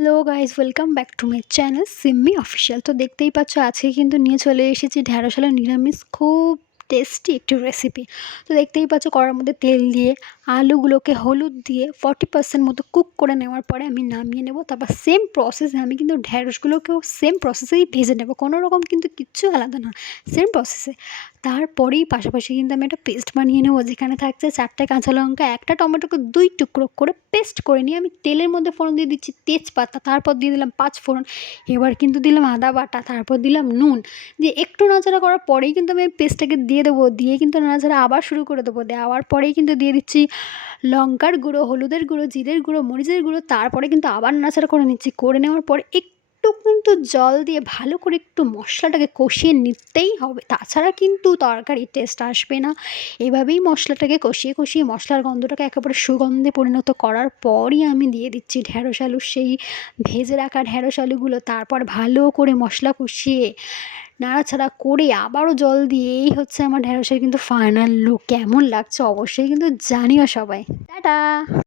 Hello guys, welcome back to my channel Simmi official. তো দেখতেই পাচ্ছ আজকে কিন্তু নিয়ে চলে এসেছি ঢ্যাঁড়স আলুর নিরামিষ খুব টেস্টি একটি রেসিপি। তো দেখতেই পাচ্ছ কড়ার মধ্যে তেল দিয়ে আলুগুলোকে হলুদ দিয়ে 40% মতো কুক করে নেওয়ার পরে আমি নামিয়ে নেব। তারপর সেম প্রসেসে আমি কিন্তু ঢ্যাঁড়সগুলোকেও সেম প্রসেসেই ভেজে নেব, কোনো রকম কিন্তু কিচ্ছু আলাদা না, সেম প্রসেসে। তারপরেই পাশাপাশি কিন্তু আমি একটা পেস্ট বানিয়ে নেবো, যেখানে থাকছে 4টে কাঁচা লঙ্কা, একটা টমেটোকে 2 টুকরো করে পেস্ট করে নিয়ে আমি তেলের মধ্যে ফোড়ন দিয়ে দিচ্ছি তেজপাতা, তারপর দিয়ে দিলাম 5 ফোড়ন, এবার কিন্তু দিলাম আদা বাটা, তারপর দিলাম নুন, দিয়ে একটু নাড়াচাড়া করার পরেই কিন্তু আমি পেস্টটাকে দিয়ে দেবো, দিয়ে কিন্তু নাড়াচাড়া আবার শুরু করে দেবো। দেওয়ার পরেই কিন্তু দিয়ে দিচ্ছি লঙ্কার গুঁড়ো, হলুদের গুঁড়ো, জিরের গুঁড়ো, মরিচের গুঁড়ো, তারপরে কিন্তু আবার নাড়াচাড়া করে নিচ্ছি। করে নেওয়ার পর একটু কিন্তু জল দিয়ে ভালো করে একটু মশলাটাকে কষিয়ে নিতেই হবে, তাছাড়া কিন্তু তরকারির টেস্ট আসবে না। এভাবেই মশলাটাকে কষিয়ে কষিয়ে মশলার গন্ধটাকে একেবারে সুগন্ধে পরিণত করার পরই আমি দিয়ে দিচ্ছি ঢ্যাঁড়স আলুর সেই ভেজে রাখা ঢ্যাঁড়স আলুগুলো। তারপর ভালো করে মশলা কষিয়ে নাড়াচাড়া করে আবারও জল দিয়ে এই হচ্ছে আমার ঢ্যাঁড়সের কিন্তু ফাইনাল লুক। কেমন লাগছে অবশ্যই কিন্তু জানিও সবাই। টাটা।